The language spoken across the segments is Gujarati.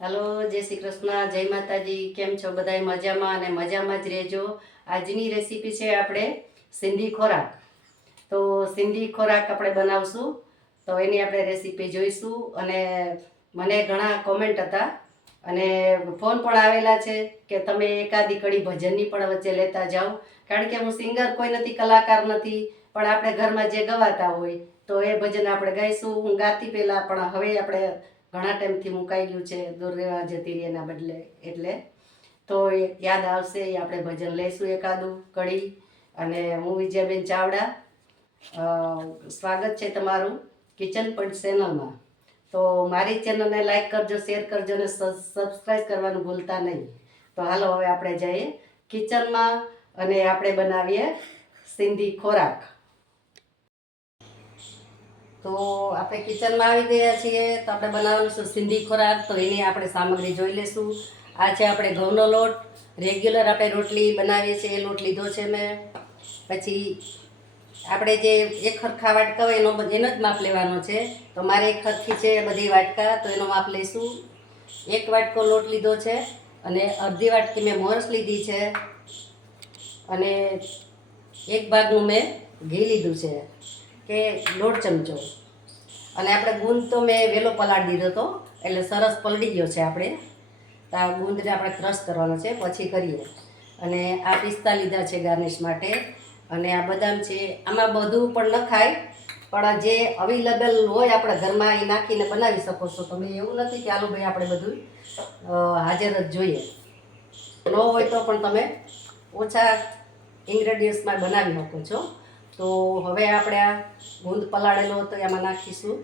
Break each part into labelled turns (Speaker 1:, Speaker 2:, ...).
Speaker 1: હાલો, જય શ્રી કૃષ્ણ, જય માતાજી, કેમ છો બધાય? મજામાં અને મજામાં જ રહેજો. આજની રેસીપી છે આપણે સિંધી ખોરાક. તો સિંધી ખોરાક આપણે બનાવશું. તો એની આપણે રેસીપી જોઈશું અને મને ઘણા કોમેન્ટ હતા. અને ફોન પણ આવેલા છે કે તમે એકાદી કડી ભજનની પણ વચ્ચે લેતા જાઓ. કારણ કે હું સિંગર કોઈ નથી, કલાકાર નથી, પણ આપણે ઘરમાં જે ગવાતા હોય તો એ ભજન આપણે ગાઈશું. હું ગાતી પહેલાં, પણ હવે આપણે ઘણા ટાઈમથી મુકાઈ ગયું છે, દૂર રહેવા જતી રહી બદલે. એટલે તો યાદ આવશે, એ આપણે ભજન લઈશું એકાદું કડી અને હું વિજયાબેન ચાવડા. સ્વાગત છે તમારું કિચન પોઈન્ટ ચેનલમાં. તો મારી ચેનલને લાઈક કરજો, શેર કરજો અને સબસ્ક્રાઈબ કરવાનું ભૂલતા નહીં. તો હાલો હવે આપણે જઈએ કિચનમાં અને આપણે બનાવીએ સિંધી ખોરાક. તો આપણે કિચનમાં આવી ગયા છીએ, તો આપણે બનાવવાનું છે સિંધી ખોરાક, તો એની આપણે સામગ્રી જોઈ લઈશું. આ છે આપણે ઘઉંનો લોટ. રેગ્યુલર આપણે રોટલી બનાવીએ છીએ, એ લોટ લીધો છે મેં. પછી આપણે જે એક ખરખા વાટકા હોય એનો એનો જ માપ લેવાનો છે. તો મારે એક ખરખી છે બધી વાટકા, તો એનો માપ લઈશું. એક વાટકો લોટ લીધો છે અને અડધી વાટકી મેં મોરસ લીધી છે. અને એક ભાગનું મેં ઘી લીધું છે. કે દોઢ ચમચો. અને આપણે ગુંદ તો મેં વહેલો પલાળી દીધો હતો એટલે સરસ પલળી ગયો છે આપણે. તો આ ગુંદને આપણે ક્રશ કરવાનો છે, પછી કરીએ. અને આ પિસ્તા લીધા છે ગાર્નિશ માટે. અને આ બદામ છે, આમાં બધું પણ ન ખાય પણ જે અવેલેબલ હોય આપણા ઘરમાં એ નાખીને બનાવી શકો છો. તમે એવું નથી કે આલુ ભાઈ આપણે બધું હાજર જ જોઈએ. ન હોય તો પણ તમે ઓછા ઇન્ગ્રેડિયન્ટ્સમાં બનાવી શકો છો. તો હવે આપણે આ ગુંદ પલાળેલો હતો, એમાં નાખીશું.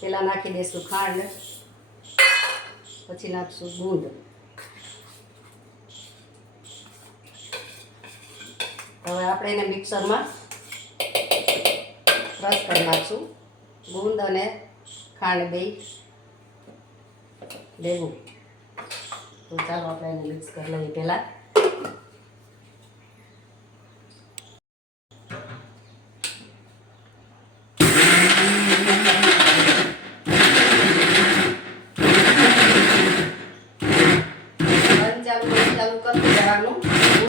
Speaker 1: પહેલાં નાખી દઈશું ખાંડ, પછી નાખીશું ગુંદ. હવે આપણે એને મિક્સરમાં ક્રશ કરી નાખશું. ગુંદ અને ખાંડ બે ભેગું તો ચાલો આપણે એને મિક્સ કરી લઈએ પહેલાં.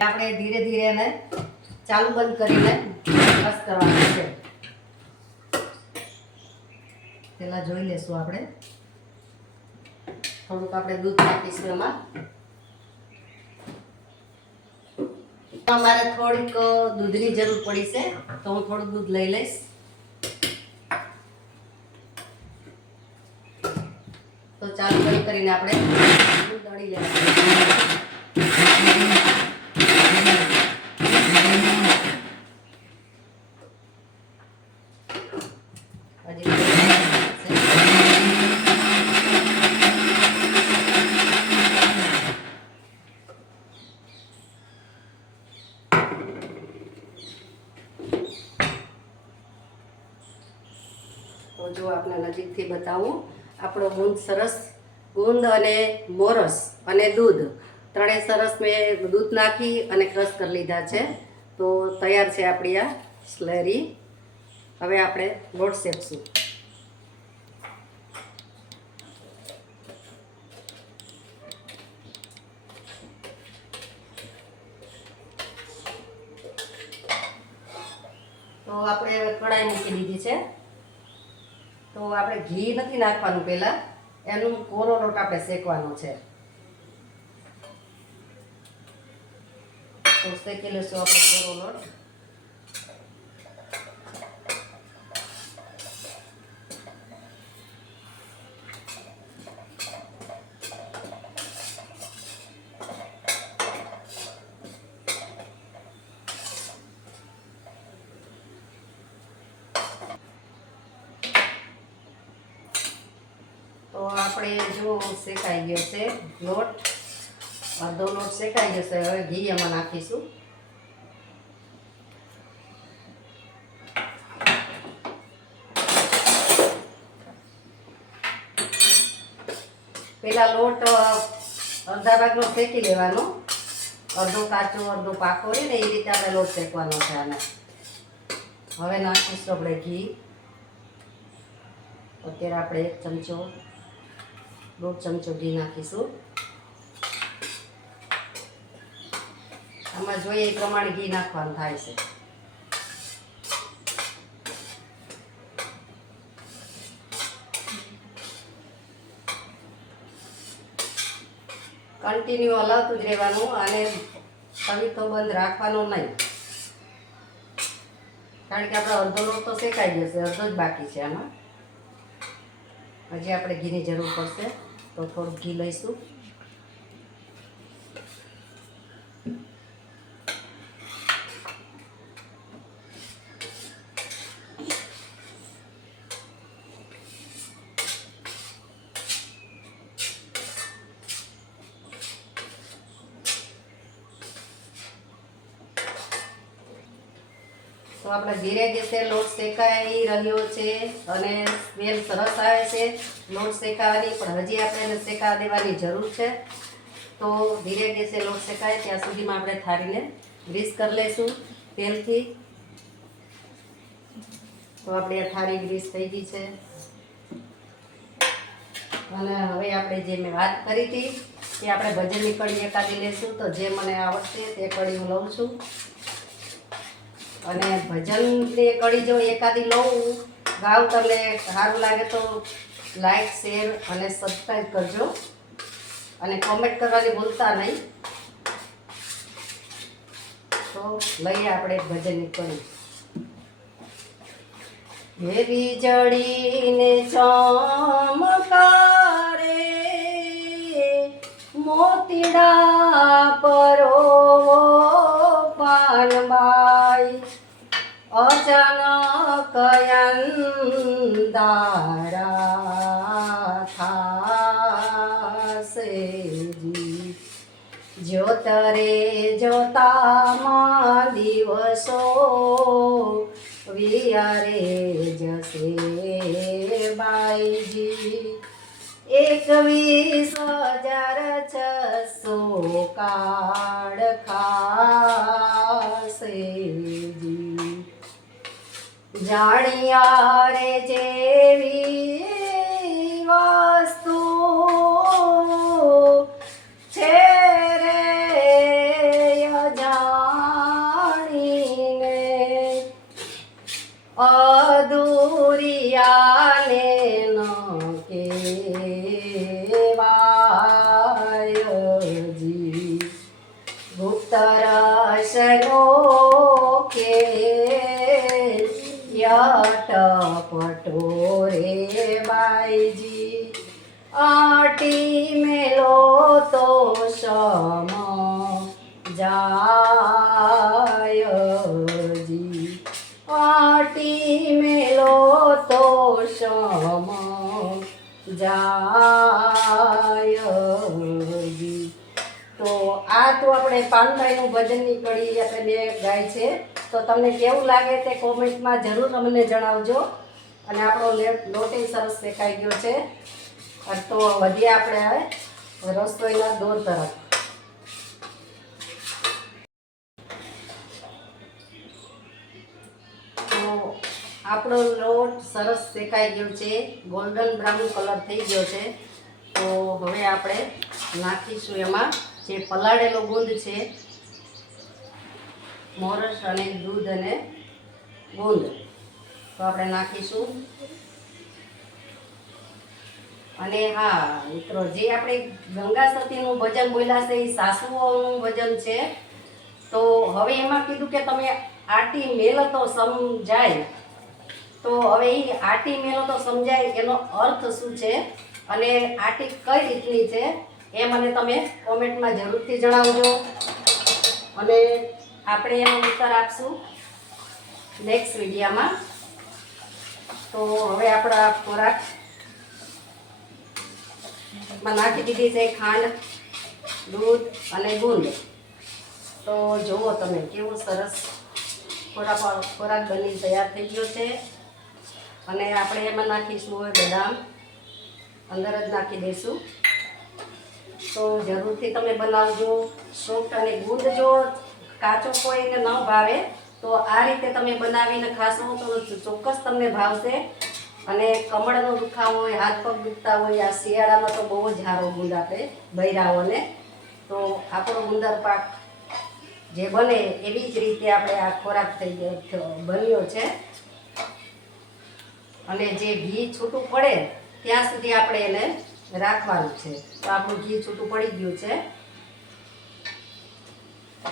Speaker 1: આપણે ધીરે ધીરે એને ચાલુ બંધ કરીને બસ કરવાનું છે. પહેલાં જોઈ લેશું આપણે. થોડુંક આપણે દૂધ નાખીશું એમાં. મારે થોડીક દૂધની જરૂર પડી છે, તો હું થોડું દૂધ લઈ લઈશ. તો ચાલુ કરીને આપણે દૂધ દળી લેવાનું હજી થોડું છે. તો જો આપણે નજીકથી બતાવું. આપણો ગુંદ સરસ, ગુંદ અને મોરસ અને દૂધ. ત્રણેય સરસ મેં દૂધ નાખી અને ક્રશ કરી લીધા છે. તો તૈયાર છે આપણી આ સ્લેરી. હવે આપણે લોટ શેકશું. તો આપણે કડાઈ મૂકી દીધી છે. તો આપણે ઘી નથી નાખવાનું પહેલાં. એનું કોરો લોટ આપણે શેકવાનો છે? તો શેકી લઈશું આપણે કોરો લોટ. તો આપણે જો શેકાઈ ગયો છે, લોટ. અડધો લોટ શેકાઈ છે, હવે ઘી એમાં નાખીશું. પેલા લોટ અડધા ભાગનો શેકી લેવાનો. અડધો કાચો, અડધો પાકો હોય ને, એ રીતે આપણે લોટ શેકવાનો છે આને. હવે નાખીશું આપણે ઘી. અત્યારે આપણે એક ચમચો દોઢ ચમચો ઘી નાખીશું. આમાં જોઈએ એ પ્રમાણે ઘી નાખવાનું થાય છે. કન્ટિન્યુ હલાવતું જ રહેવાનું અને તવીતો બંધ રાખવાનો નહીં. કારણ કે આપણો અડધો લોટ તો શેકાઈ જશે અડધો જ બાકી છે આમાં. હજી આપણે ઘીની જરૂર પડશે. તો થોડું ઘી લઈશું. તો આપણે ધીરે ગેસે લોટ શેકાઈ રહ્યો છે અને સ્મેલ સરસ આવે છે. લોટ શેકાવાની, પણ હજી આપણે એને શેકાવા દેવાની જરૂર છે. તો ધીરે ગેસે લોટ શેકાય, ત્યાં સુધીમાં આપણે થાળીને ગ્રીસ કરી લઈશું તેલથી. તો આપણે આ થાળી ગ્રીસ થઈ ગઈ છે. અને હવે આપણે જે મેં વાત કરી હતી, એ આપણે ભજનની કઢી એકાદી લેશું. તો જે મને આવડશે તે કઢી હું લઉં છું. અને ભજનની કઢી જો એકાદી લઉં ગાવ તમને સારું લાગે તો લાઈક, શેર અને સબસ્ક્રાઈબ કરજો. અને કોમેન્ટ કરવાની ભૂલતા નહીં. તો લઈએ આપણે ભજનની કરી હે વીજળીને ચમકારે મોતીડા પરો પાનબાઈ અચાનક અંધારા થાશે જી જ્યોત રે જ્યોતામાં દિવસો વિયારે જશે બાઈજી એકવીસ હજાર છસો કાળ ખાશે જાણ્યા રે જેવી આપણે પાનભાઈનું ભજનની કડી આપણે બે ગાય છે. તો તમને કેવું લાગે તે કોમેન્ટમાં જરૂર અમને જણાવજો. અને આપણો લેટ સરસ દેખાઈ ગયો છે. તો વધીએ આપણે હવે રસોઈના દોર તરફ. આપણો લોટ સરસ શેકાઈ ગયો છે. ગોલ્ડન બ્રાઉન કલર થઈ ગયો છે. તો હવે આપણે નાખીશું એમાં. જે પલાળેલો ગુંદ છે, મોરસ અને દૂધ અને ગુંદ. તો આપણે નાખીશું. અને હા, મિત્રો, જે આપણે ગંગા સતીનું ભજન બોલ્યા છે, એ સાસુઓનું ભજન છે. તો હવે એમાં કીધું કે તમે આટી મેલ તો સમજાય. તો હવે એ આટી મેલો તો સમજાય એનો અર્થ શું છે? અને આટી કઈ રીતની છે? એ મને તમે કોમેન્ટમાં જરૂરથી જણાવજો. અને આપણે એનો ઉત્તર આપશું નેક્સ્ટ વિડીયામાં. તો હવે આપણા ખોરાક. માં નાખી દીધી છે ખાંડ, દૂધ અને ગુંદ. તો જુઓ તમે કેવો સરસ ખોરાક ખોરાક બની તૈયાર થઈ ગયો છે. અને આપણે એમાં નાખીશું હવે બદામ. અંદર જ નાખી દઈશું. તો જરૂરથી તમે બનાવજો સોફ્ટ અને ગુડ જો કાચો કોઈને ન ભાવે, તો આ રીતે તમે બનાવીને ખાશો તો ચોક્કસ તમને ભાવશે. અને કમળનો દુખાવો હોય, હાથ પગ દુખતા હોય, આ શિયાળામાં તો બહુ જ સારો ગુંદ આપે બૈરાઓને. તો આપણો ગુંદર પાક જે બને એવી જ રીતે આપણે આ ખોરાક થઈ ગયો બન્યો છે. અને જે ઘી છૂટું પડે, ત્યાં સુધી આપણે એને રાખવાનું છે. તો આપણું ઘી છૂટું પડી ગયું છે.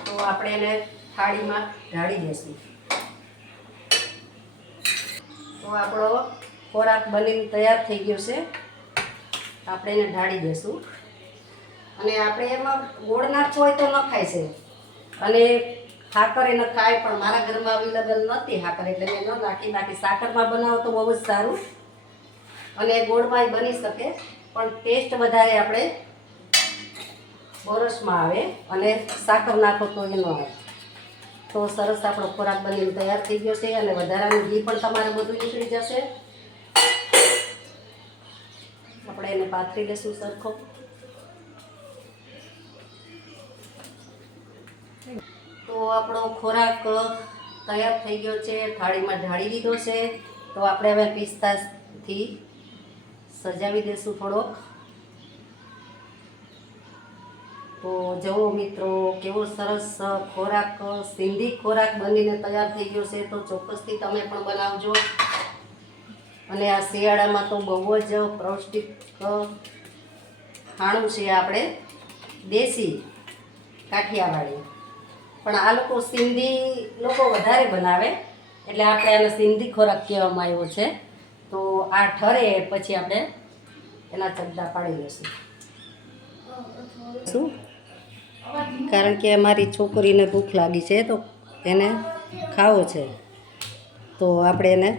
Speaker 1: તો આપણે એને થાળીમાં ઢાળી દઈશું તો આપણો ખોરાક બનીને તૈયાર થઈ ગયો છે. આપણે એને ઢાળી દઈશું અને આપણે એમાં ગોળ નાખતો હોય તો ન ખાય છે. અને સાકર એને ખાય, પણ મારા ઘરમાં અવેલેબલ નથી સાકર એટલે મેં ન નાખી. બાકી સાકરમાં બનાવો તો બહુ જ સારું. અને ગોળમાં બની શકે. પણ ટેસ્ટ વધારે આપણે બોરસમાં આવે અને સાકર નાખો તો એનો આવે. તો સરસ આપણો ખોરાક બનીને તૈયાર થઈ ગયો છે અને વધારાનું ઘી પણ તમારે બધું નીકળી જશે. આપણે એને પાથરી લઈશું સરખો. તો આપણો ખોરાક તૈયાર થઈ ગયો છે. થાળીમાં ઢાળી દીધો છે. તો આપણે હવે પિસ્તાથી સજાવી દઈશું થોડોક. તો જવો મિત્રો, કેવો સરસ ખોરાક, સિંધી ખોરાક બનીને તૈયાર થઈ ગયો છે. તો ચોક્કસથી તમે પણ બનાવજો. અને આ શિયાળામાં તો બહુ જ પૌષ્ટિક ખાણું છે આપણે દેશી કાઠિયાવાડી. પણ આ લોકો સિંધી લોકો વધારે બનાવે. એટલે આપણે આને સિંધી ખોરાક કહેવામાં આવ્યો છે. આ ઠરે, પછી આપણે એના ચમચા પાડી લઈશું શું? કારણ કે અમારી છોકરીને ભૂખ લાગી છે, તો એને ખાવો છે. તો આપણે એને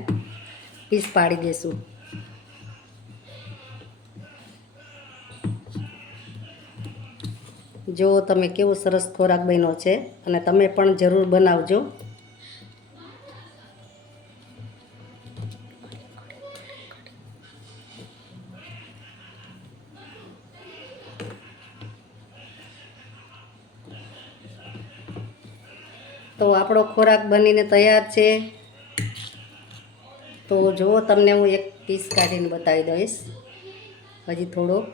Speaker 1: પીસ પાડી દઈશું. જો તમે કેવો સરસ ખોરાક બન્યો છે, અને તમે પણ જરૂર બનાવજો. તો આપણો ખોરાક બનીને તૈયાર છે. તો જુઓ તમને હું એક પીસ કાઢીને બતાવી દઈશ. હજી થોડો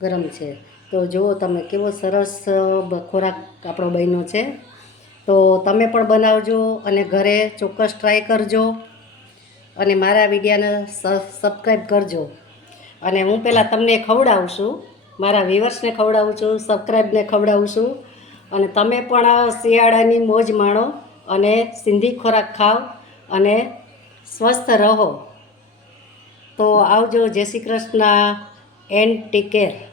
Speaker 1: ગરમ છે. તો જુઓ તમે કેવો સરસ ખોરાક આપણો બન્યો છે. તો તમે પણ બનાવજો અને ઘરે ચોક્કસ ટ્રાય કરજો. અને મારા વિડીયાને સબસ્ક્રાઈબ કરજો. અને હું પહેલાં તમને ખવડાવું છું. મારા વ્યુઅર્સને ખવડાવું છું સબસ્ક્રાઈબને ખવડાવું છું. અને તમે પણ શિયાળાની મોજ માણો અને સિંધી ખોરાક ખાઓ અને સ્વસ્થ રહો. તો આવજો, જય Shri Krishna and take care.